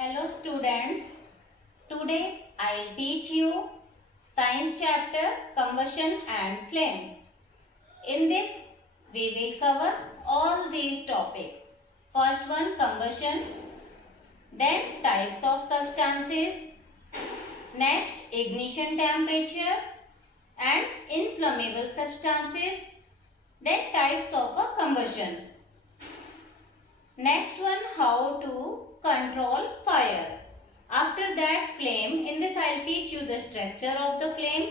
Hello students, today I'll teach you science chapter combustion and flames. In this we will cover all these topics. First one combustion, then types of substances, next ignition temperature and inflammable substances, then types of a combustion. Next one, how to control fire. After that flame, in this I'll teach you the structure of the flame.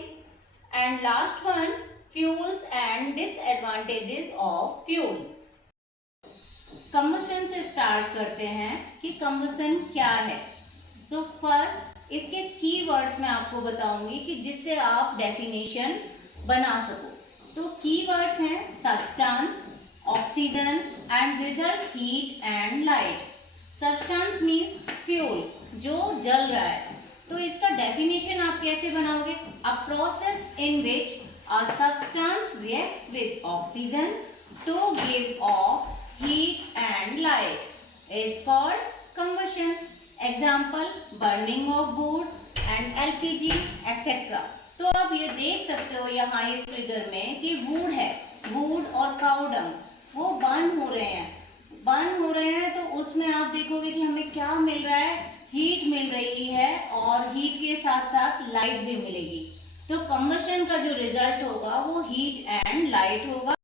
And last one, fuels and disadvantages of fuels. Combustion से start करते हैं कि combustion क्या है. So first इसके keywords मैं आपको बताऊंगी कि जिससे आप डेफिनेशन बना सको. तो कीवर्ड्स हैं substance, oxygen and result heat and light. Substance means fuel, जो जल रहा है. तो इसका डेफिनेशन आप कैसे बनाओगे? A process in which a substance reacts with oxygen to give off heat and light is called combustion. Example, burning of wood and LPG etc. तो आप ये देख सकते हो यहाँ इस फिगर में कि वुड है, वुड और काऊ डंग वो बर्न हो रहे हैं. तो उसमें आप देखोगे कि हमें क्या मिल रहा है, हीट मिल रही है और हीट के साथ साथ लाइट भी मिलेगी. तो कंबशन का जो रिजल्ट होगा वो हीट एंड लाइट होगा.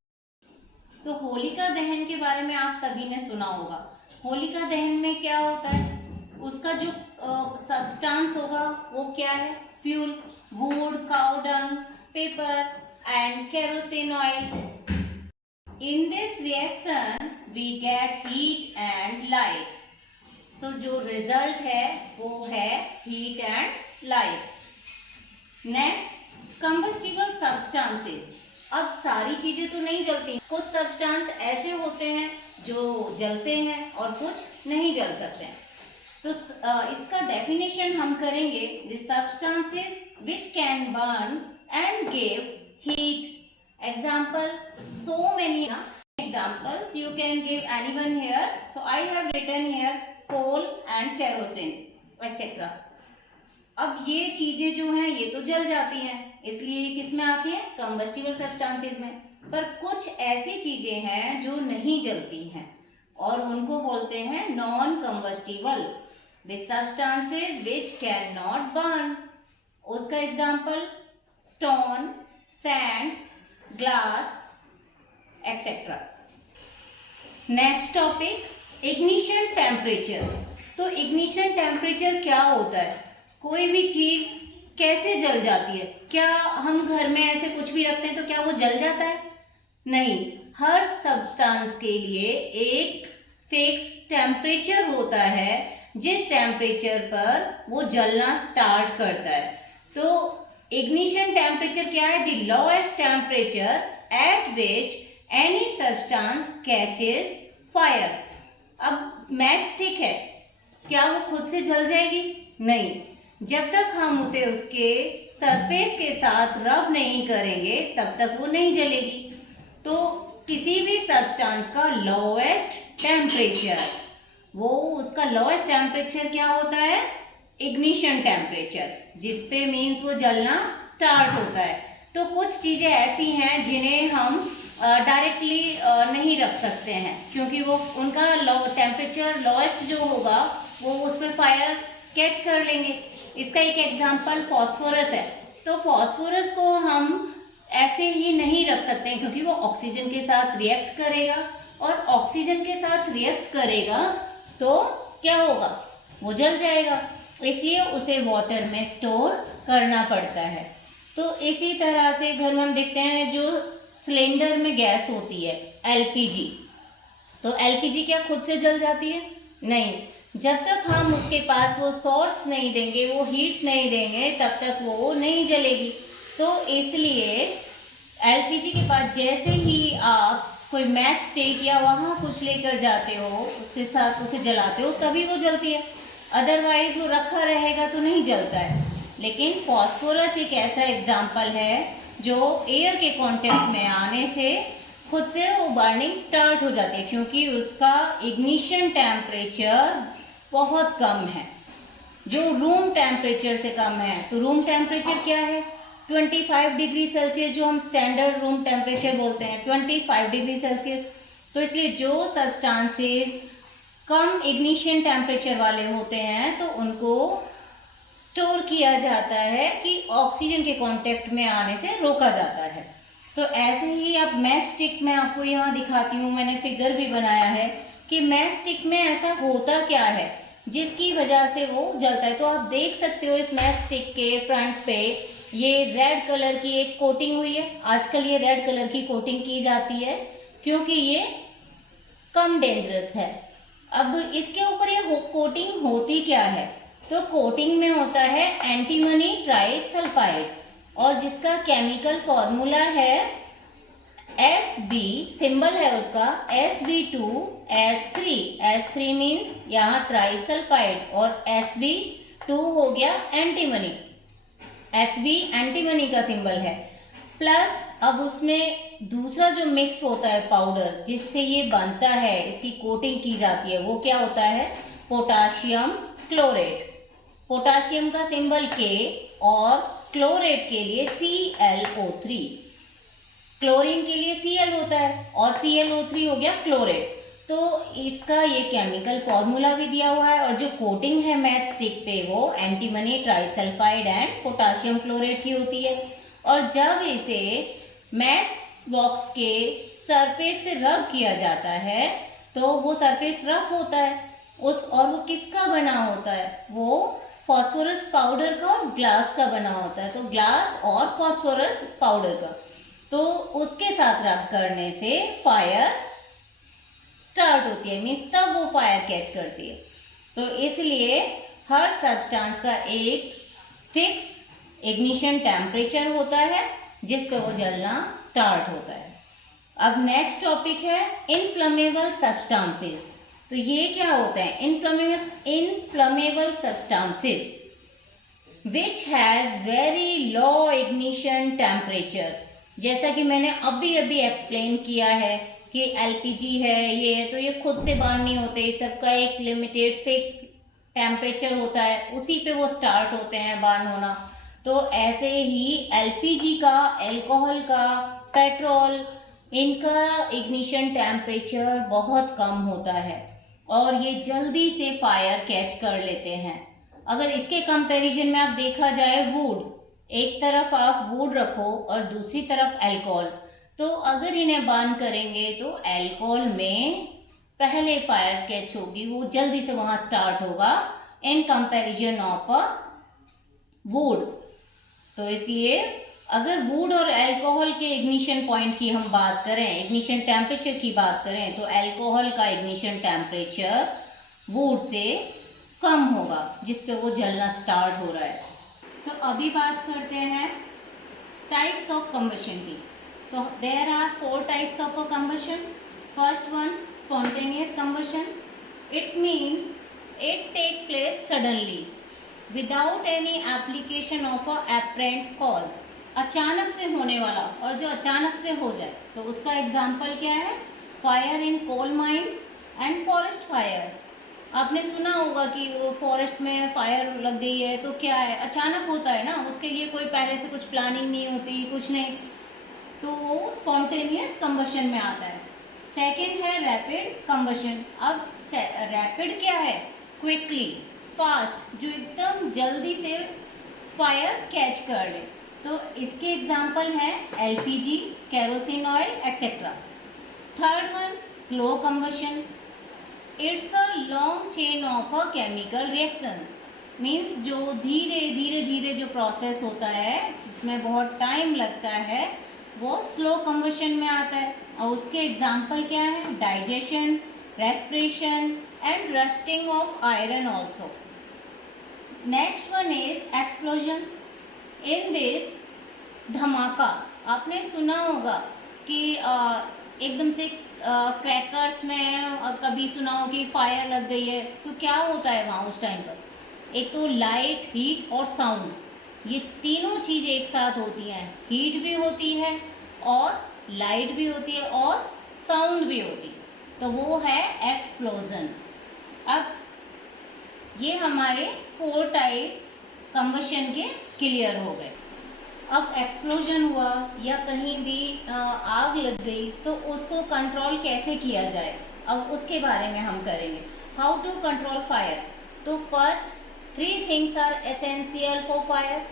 तो होलिका दहन के बारे में आप सभी ने सुना होगा. होलिका दहन में क्या होता है, उसका जो सब्सटेंस होगा वो क्या है, fuel, wood, cow dung, paper and kerosene oil. In this reaction we get heat and light. So जो रिजल्ट है वो है heat and light. Next, combustible substances. अब सारी चीजें तो नहीं जलती, कुछ सब्सटेंस ऐसे होते हैं जो जलते हैं और कुछ नहीं जल सकते हैं. तो इसका डेफिनेशन हम करेंगे, the substances which can burn and give heat. Example, so many examples you can give anyone here. So I have written here coal and kerosene etcetera. अब ये चीजें जो हैं ये तो जल जाती हैं, इसलिए ये किस में आती है, कंबस्टिबल सब्सटेंसेस में. पर कुछ ऐसी चीजें हैं जो नहीं जलती हैं और उनको बोलते हैं non combustible, the substances which can not burn. उसका example stone, sand, glass etcetera. Next topic, ignition temperature. तो इग्निशन टेम्परेचर क्या होता है? कोई भी चीज कैसे जल जाती है? क्या हम घर में ऐसे कुछ भी रखते हैं तो क्या वो जल जाता है? नहीं. हर सब्सटेंस के लिए एक फिक्स टेम्परेचर होता है जिस टेम्परेचर पर वो जलना स्टार्ट करता है. तो इग्निशन टेम्परेचर क्या है? The lowest temperature at which any substance catches fire. अब मैच स्टिक है, क्या वो खुद से जल जाएगी? नहीं. जब तक हम उसे उसके सरफेस के साथ रब नहीं करेंगे तब तक वो नहीं जलेगी. तो किसी भी सब्सटेंस का लोएस्ट टेम्परेचर, वो उसका लोएस्ट टेम्परेचर क्या होता है? इग्निशन टेम्परेचर, जिसपे मीन्स वो जलना स्टार्ट होता है. तो कुछ चीज़ें ऐसी हैं जिन्हें हम डायरेक्टली नहीं रख सकते हैं क्योंकि वो उनका टेम्परेचर लोएस्ट जो होगा वो उस पर फायर कैच कर लेंगे. इसका एक एग्जांपल फॉस्फोरस है. तो फॉस्फोरस को हम ऐसे ही नहीं रख सकते हैं क्योंकि वो ऑक्सीजन के साथ रिएक्ट करेगा और ऑक्सीजन के साथ रिएक्ट करेगा तो क्या होगा, वो जल जाएगा. इसलिए उसे वाटर में स्टोर करना पड़ता है. तो इसी तरह से घर में हम देखते हैं जो सिलेंडर में गैस होती है एलपीजी. तो एलपीजी क्या खुद से जल जाती है? नहीं. जब तक हम उसके पास वो सोर्स नहीं देंगे, वो हीट नहीं देंगे, तब तक वो नहीं जलेगी. तो इसलिए एलपीजी के पास जैसे ही आप कोई मैच स्टिक या वहाँ कुछ लेकर जाते हो, उसके साथ उसे जलाते हो, तभी वो जलती है. अदरवाइज वो रखा रहेगा तो नहीं जलता है. लेकिन फॉस्फोरस एक ऐसा एग्जाम्पल है जो एयर के कॉन्टेक्ट में आने से खुद से वो बर्निंग स्टार्ट हो जाती है क्योंकि उसका इग्निशन टेम्परेचर बहुत कम है, जो रूम टेम्परेचर से कम है। तो रूम टेम्परेचर क्या है? 25 डिग्री सेल्सियस, जो हम स्टैंडर्ड रूम टेम्परेचर बोलते हैं, 25 डिग्री सेल्सियस। तो इसलिए जो सब्सटेंसेस कम इग्निशन टेम्परेचर वाले होते हैं तो उनको स्टोर किया जाता है कि ऑक्सीजन के कांटेक्ट में आने से रोका जाता है। तो ऐसे ही अब मैच स्टिक मैं आपको यहाँ दिखाती हूँ, मैंने फिगर भी बनाया है कि मैच स्टिक में ऐसा होता क्या है जिसकी वजह से वो जलता है। तो आप देख सकते हो इस मैच स्टिक के फ्रंट पे ये रेड कलर की एक कोटिंग हुई है। आजकल ये रेड कलर की कोटिंग की जाती है क्योंकि ये कम डेंजरस है। अब इसके ऊपर ये कोटिंग होती क्या है? तो कोटिंग में होता है एंटीमनी ट्राइसल्फाइड, और जिसका केमिकल फॉर्मूला है Sb, सिंबल है उसका Sb2S3। S3 मीन्स यहाँ ट्राइसल्फाइड और Sb2 हो गया एंटीमनी। Sb एंटीमनी का सिंबल है। प्लस अब उसमें दूसरा जो मिक्स होता है पाउडर जिससे ये बनता है, इसकी कोटिंग की जाती है, वो क्या होता है? Potassium chlorate. पोटाशियम का सिंबल K और क्लोरेट के लिए ClO3। क्लोरीन के लिए Cl होता है और ClO3 हो गया क्लोरेट। तो इसका ये केमिकल फॉर्मूला भी दिया हुआ है, और जो कोटिंग है मैच स्टिक पे वो antimony trisulphide and potassium chlorate की होती है। और जब इसे मैच बॉक्स के सरफेस से रब किया जाता है तो वो सरफेस रफ होता है और वो किसका बना होता है? वो फॉस्फोरस पाउडर का और ग्लास का बना होता है। तो ग्लास और फॉस्फोरस पाउडर का, तो उसके साथ रब करने से फायर स्टार्ट होती है, मीन्स तब वो फायर कैच करती है। तो इसलिए हर सब्सटेंस का एक फिक्स इग्निशन टेम्परेचर होता है जिस पे वो जलना स्टार्ट होता है। अब नेक्स्ट टॉपिक है इनफ्लेमेबल सब्सटेंसेस। तो ये क्या होता है? Inflammable substances which has very low ignition temperature. जैसा कि मैंने अभी एक्सप्लेन किया है कि LPG है, ये है, तो ये खुद से बर्न नहीं होते, सबका एक लिमिटेड फिक्स टेम्परेचर होता है, उसी पे वो स्टार्ट होते हैं बर्न होना। तो ऐसे ही LPG का, अल्कोहल का, पेट्रोल, इनका इग्निशन टेम्परेचर बहुत कम होता है और ये जल्दी से फायर कैच कर लेते हैं। अगर इसके कंपैरिजन में आप देखा जाए वुड, एक तरफ आप वुड रखो और दूसरी तरफ अल्कोहल, तो अगर इन्हें बर्न करेंगे तो अल्कोहल में पहले फायर कैच होगी, वो जल्दी से वहाँ स्टार्ट होगा in comparison of a would. तो इसलिए अगर वुड और अल्कोहल के इग्निशन पॉइंट की हम बात करें, इग्निशन टेम्परेचर की बात करें, तो अल्कोहल का इग्निशन टेम्परेचर वुड से कम होगा जिस पे वो जलना स्टार्ट हो रहा है। तो अभी बात करते हैं टाइप्स ऑफ कंबशन की। So there are 4 types of a combustion. First one, spontaneous combustion. It means it take place suddenly without any application of a apparent cause. अचानक से होने वाला, और जो अचानक से हो जाए तो उसका एग्जाम्पल क्या है? Fire in coal mines and forest fires. आपने सुना होगा कि वो फॉरेस्ट में फायर लग गई है तो क्या है, अचानक होता है ना, उसके लिए कोई पहले से कुछ प्लानिंग नहीं होती, कुछ नहीं, तो वो स्पॉन्टेनियस कंबशन में आता है। सेकंड है रैपिड कंबशन। अब रैपिड क्या है? क्विकली, फास्ट, जो एकदम जल्दी से फायर कैच कर ले। तो इसके एग्जाम्पल हैं LPG, kerosene oil etcetera. Third one, slow combustion. It's a long chain of a chemical reactions, means जो धीरे धीरे जो प्रोसेस होता है जिसमें बहुत टाइम लगता है वो स्लो कंबशन में आता है। और उसके एग्जाम्पल क्या है? Digestion, respiration and rusting of iron also. Next one is explosion. In this धमाका, आपने सुना होगा कि एकदम से क्रैकर्स में कभी सुना हो कि फायर लग गई है, तो क्या होता है वहाँ उस टाइम पर? एक तो लाइट, हीट और साउंड, ये तीनों चीज़ एक साथ होती हैं। हीट भी होती है और लाइट भी होती है और साउंड भी होती है, तो वो है एक्सप्लोजन। अब ये हमारे 4 टाइप्स कंबशन के क्लियर हो गए। अब एक्सप्लोजन हुआ या कहीं भी आग लग गई तो उसको कंट्रोल कैसे किया जाए, अब उसके बारे में हम करेंगे। How to control fire. तो first 3 things are essential for fire,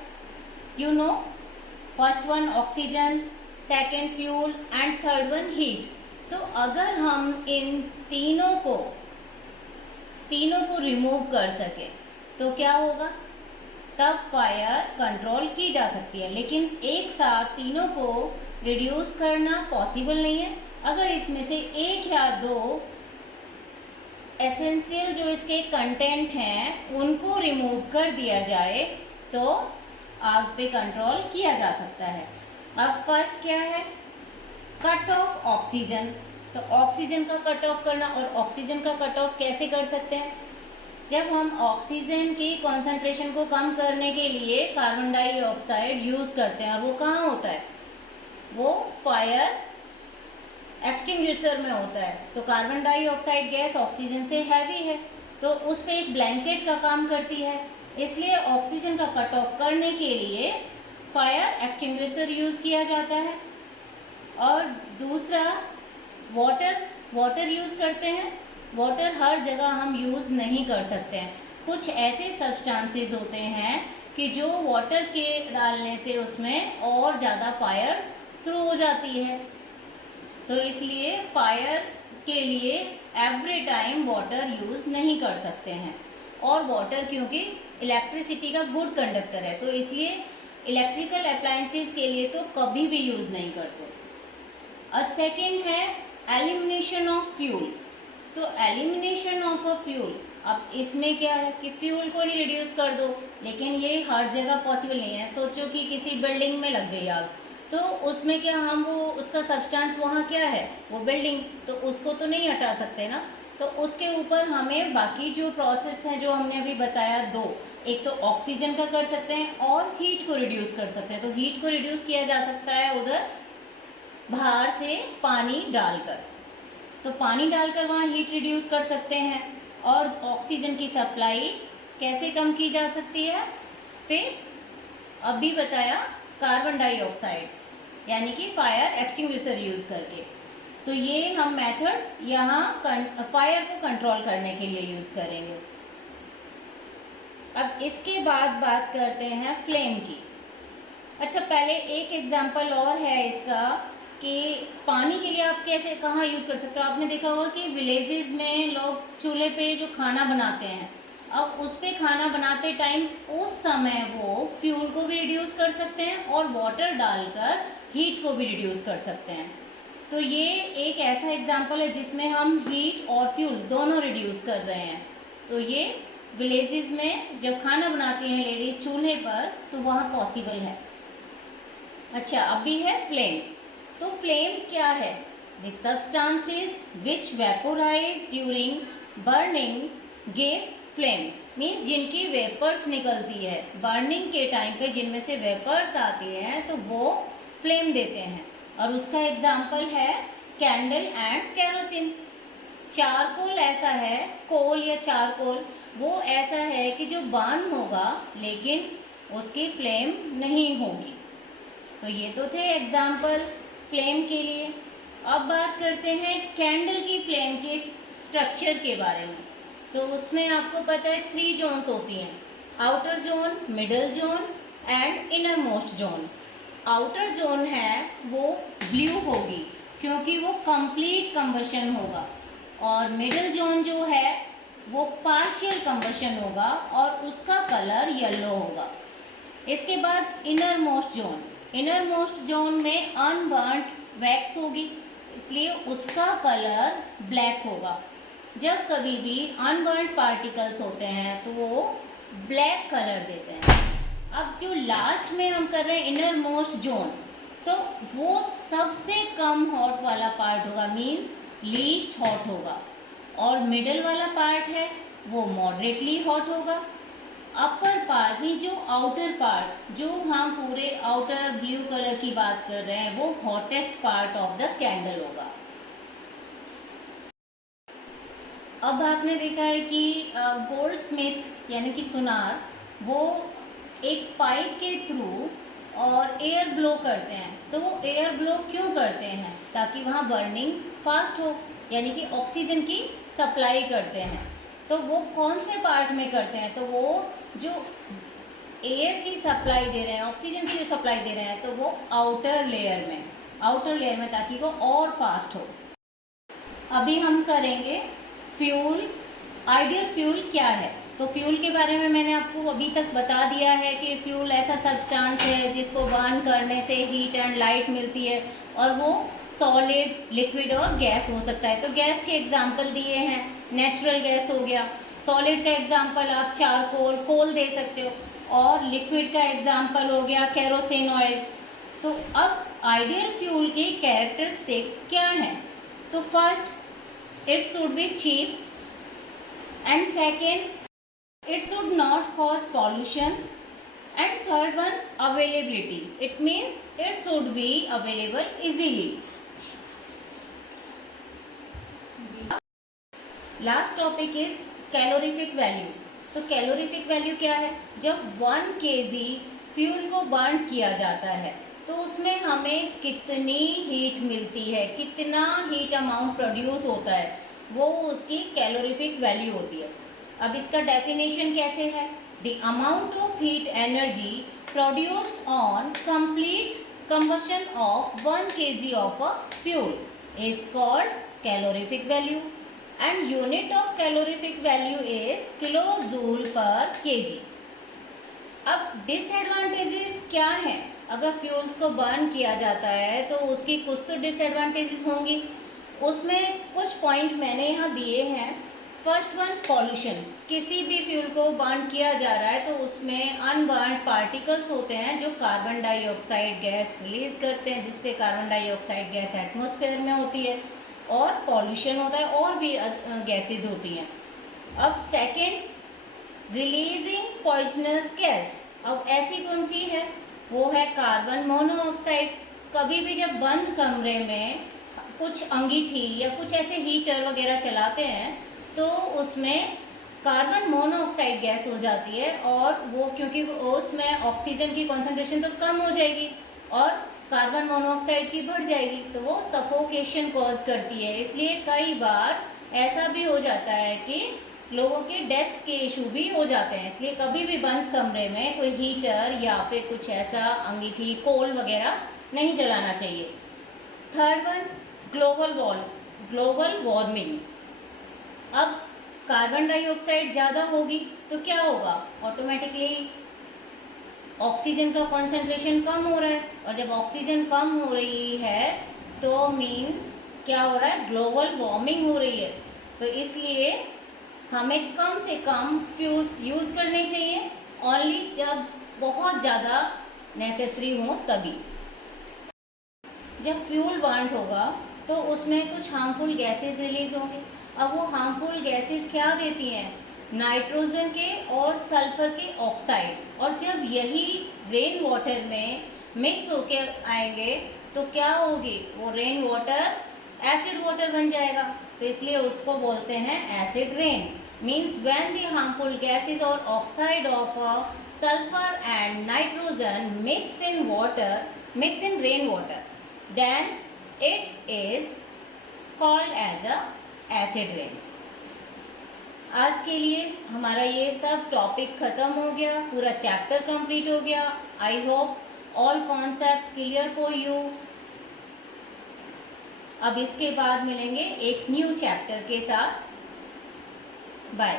you know. First one oxygen, second fuel and third one heat. तो अगर हम इन तीनों को रिमूव कर सके तो क्या होगा, तब फायर कंट्रोल की जा सकती है। लेकिन एक साथ तीनों को रिड्यूस करना पॉसिबल नहीं है। अगर इसमें से एक या दो एसेंशियल जो इसके कंटेंट हैं उनको रिमूव कर दिया जाए तो आग पे कंट्रोल किया जा सकता है। अब फर्स्ट क्या है, कट ऑफ ऑक्सीजन। तो ऑक्सीजन का कट ऑफ करना, और ऑक्सीजन का कट ऑफ कैसे कर सकते हैं, जब हम ऑक्सीजन की कॉन्सेंट्रेशन को कम करने के लिए कार्बन डाइऑक्साइड यूज़ करते हैं। वो कहाँ होता है, वो फायर एक्सटिंग्विशर में होता है। तो कार्बन डाइऑक्साइड गैस ऑक्सीजन से हैवी है तो उस पर एक ब्लैंकेट का काम करती है, इसलिए ऑक्सीजन का कट ऑफ करने के लिए फायर एक्सटिंग्विशर यूज़ किया जाता है। और दूसरा वाटर यूज़ करते हैं। वाटर हर जगह हम यूज़ नहीं कर सकते हैं। कुछ ऐसे सब्सटेंसेस होते हैं कि जो वाटर के डालने से उसमें और ज़्यादा फायर शुरू हो जाती है। तो इसलिए फायर के लिए एवरी टाइम वाटर यूज़ नहीं कर सकते हैं। और वाटर क्योंकि इलेक्ट्रिसिटी का गुड कंडक्टर है तो इसलिए इलेक्ट्रिकल अप्लायंसेस के लिए तो कभी भी यूज़ नहीं करते। और सेकेंड है एलिमिनेशन ऑफ फ्यूल। तो एलिमिनेशन ऑफ अ फ्यूल, अब इसमें क्या है कि फ्यूल को ही रिड्यूस कर दो, लेकिन ये हर जगह पॉसिबल नहीं है। सोचो कि किसी बिल्डिंग में लग गई आग, तो उसमें क्या हम वो उसका सब्सटेंस वहाँ क्या है, वो बिल्डिंग, तो उसको तो नहीं हटा सकते ना। तो उसके ऊपर हमें बाकी जो प्रोसेस हैं जो हमने अभी बताया दो, एक तो ऑक्सीजन का कर सकते हैं और हीट को रिड्यूस कर सकते हैं। तो हीट को रिड्यूस किया जा सकता है उधर बाहर से पानी डालकर, तो पानी डालकर वहाँ हीट रिड्यूस कर सकते हैं। और ऑक्सीजन की सप्लाई कैसे कम की जा सकती है, फिर अभी बताया कार्बन डाइऑक्साइड यानी कि फायर एक्सटिंग्विशर यूज़ करके। तो ये हम मेथड यहाँ फायर को कंट्रोल करने के लिए यूज़ करेंगे। अब इसके बाद बात करते हैं फ्लेम की। अच्छा, पहले एक एग्जांपल और है इसका कि पानी के लिए आप कैसे कहाँ यूज़ कर सकते हो। आपने देखा होगा कि विलेजेस में लोग चूल्हे पे जो खाना बनाते हैं, अब उस पे खाना बनाते टाइम उस समय वो फ्यूल को भी रिड्यूस कर सकते हैं और वाटर डालकर हीट को भी रिड्यूस कर सकते हैं। तो ये एक ऐसा एग्जांपल है जिसमें हम हीट और फ्यूल दोनों रिड्यूस कर रहे हैं। तो ये विलेजेस में जब खाना बनाती हैं लेडीज चूल्हे पर तो वहाँ पॉसिबल है। अच्छा, अभी है फ्लेम। तो फ्लेम क्या है, the substances which vaporise during burning give flame, means जिनकी वेपर्स निकलती है बर्निंग के टाइम पे, जिनमें से वेपर्स आती हैं तो वो फ्लेम देते हैं। और उसका एग्जाम्पल है कैंडल एंड केरोसिन। चारकोल ऐसा है, कोल या चारकोल वो ऐसा है कि जो बर्न होगा लेकिन उसकी फ्लेम नहीं होगी। तो ये तो थे एग्जाम्पल फ्लेम के लिए। अब बात करते हैं कैंडल की फ्लेम के स्ट्रक्चर के बारे में। तो उसमें आपको पता है 3 जोन्स होती हैं, outer zone, middle zone and inner most zone. Outer zone है वो ब्लू होगी क्योंकि वो कंप्लीट कंबशन होगा, और मिडल जोन जो है वो पार्शियल कंबशन होगा और उसका कलर येलो होगा। इसके बाद inner most zone, inner most zone में अनबर्न्ड वैक्स होगी इसलिए उसका कलर ब्लैक होगा। जब कभी भी अनबर्न्ड पार्टिकल्स होते हैं तो वो ब्लैक कलर देते हैं। अब जो लास्ट में हम कर रहे हैं इनर मोस्ट जोन, तो वो सबसे कम हॉट वाला पार्ट होगा, मीन्स लीस्ट हॉट होगा। और मिडल वाला पार्ट है वो मॉडरेटली हॉट होगा। अपर पार्ट में जो आउटर पार्ट, जो हम पूरे आउटर ब्लू कलर की बात कर रहे हैं, वो hottest part of the candle होगा। अब आपने देखा है कि गोल्ड स्मिथ यानी कि सुनार वो एक पाइप के थ्रू और एयर ब्लो करते हैं। तो वो एयर ब्लो क्यों करते हैं? ताकि वहाँ बर्निंग फास्ट हो, यानी कि ऑक्सीजन की सप्लाई करते हैं। तो वो कौन से पार्ट में करते हैं? तो वो जो एयर की सप्लाई दे रहे हैं, ऑक्सीजन की जो सप्लाई दे रहे हैं, तो वो आउटर लेयर में, ताकि वो और फास्ट हो। अभी हम करेंगे फ्यूल। आइडियल फ्यूल क्या है? तो फ्यूल के बारे में मैंने आपको अभी तक बता दिया है कि फ्यूल ऐसा सब्सटेंस है जिसको बर्न करने से हीट एंड लाइट मिलती है, और वो सॉलिड, लिक्विड और गैस हो सकता है। तो गैस के एग्जाम्पल दिए हैं, नेचुरल गैस हो गया। सॉलिड का एग्जाम्पल आप चारकोल, कोल दे सकते हो, और लिक्विड का एग्जाम्पल हो गया केरोसिन ऑयल। तो अब आइडियल फ्यूल की कैरेक्टरिस्टिक्स क्या हैं? तो first, it should be cheap, and second it should not cause pollution, and third one availability, it means it should be available easily. Last topic is calorific value. तो calorific value क्या है? जब 1 kg fuel को burn किया जाता है तो उसमें हमें कितनी हीट मिलती है, कितना हीट अमाउंट प्रोड्यूस होता है, वो उसकी कैलोरीफिक वैल्यू होती है। अब इसका डेफिनेशन कैसे है? The amount of heat energy produced on complete combustion of 1 kg of a fuel is called calorific value, and unit of calorific value is kilojoule पर केजी। अब डिसएडवांटेजेस क्या हैं? अगर फ्यूल्स को बर्न किया जाता है तो उसकी कुछ तो डिसएडवांटेजेस होंगी। उसमें कुछ पॉइंट मैंने यहाँ दिए हैं। First one, pollution. किसी भी फ्यूल को बर्न किया जा रहा है तो उसमें अनबर्न पार्टिकल्स होते हैं जो कार्बन डाइऑक्साइड गैस रिलीज करते हैं, जिससे कार्बन डाइऑक्साइड गैस एटमॉस्फेयर में होती है और पॉल्यूशन होता है, और भी गैसेज होती हैं। अब सेकेंड, रिलीजिंग पॉइजनस गैस। अब ऐसी कौन सी है? वो है कार्बन मोनोऑक्साइड। कभी भी जब बंद कमरे में कुछ अंगीठी या कुछ ऐसे हीटर वगैरह चलाते हैं तो उसमें कार्बन मोनोऑक्साइड गैस हो जाती है, और वो क्योंकि उसमें ऑक्सीजन की कॉन्सेंट्रेशन तो कम हो जाएगी और कार्बन मोनोऑक्साइड की बढ़ जाएगी, तो वो सफोकेशन कॉज करती है। इसलिए कई बार ऐसा भी हो जाता है कि लोगों के डेथ के इशू भी हो जाते हैं। इसलिए कभी भी बंद कमरे में कोई हीटर या फिर कुछ ऐसा अंगीठी, कोल वगैरह नहीं जलाना चाहिए। Third one, global warming. अब कार्बन डाइऑक्साइड ज़्यादा होगी तो क्या होगा? ऑटोमेटिकली ऑक्सीजन का कॉन्सेंट्रेशन कम हो रहा है, और जब ऑक्सीजन कम हो रही है तो मीन्स क्या हो रहा है? ग्लोबल वार्मिंग हो रही है। तो इसलिए हमें कम से कम फ्यूल्स यूज़ करने चाहिए, ओनली जब बहुत ज़्यादा नेसेसरी हो तभी। जब फ्यूल बर्न होगा तो उसमें कुछ हार्मफुल गैसेस रिलीज होंगे। अब वो हार्मफुल गैसेस क्या देती हैं? नाइट्रोजन के और सल्फर के ऑक्साइड, और जब यही रेन वाटर में मिक्स होके आएंगे तो क्या होगी? वो रेन वाटर एसिड वाटर बन जाएगा, तो इसलिए उसको बोलते हैं acid rain. Means when the harmful gases और oxide of sulphur and nitrogen mix in rain water, then it is called as a acid rain। आज के लिए हमारा ये सब टॉपिक ख़त्म हो गया, पूरा चैप्टर कंप्लीट हो गया। I hope all concept clear for you. अब इसके बाद मिलेंगे एक न्यू चैप्टर के साथ। बाय।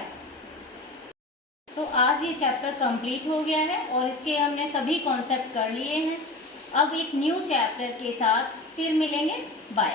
तो आज ये चैप्टर कंप्लीट हो गया है और इसके हमने सभी कॉन्सेप्ट कर लिए हैं। अब एक न्यू चैप्टर के साथ फिर मिलेंगे। बाय।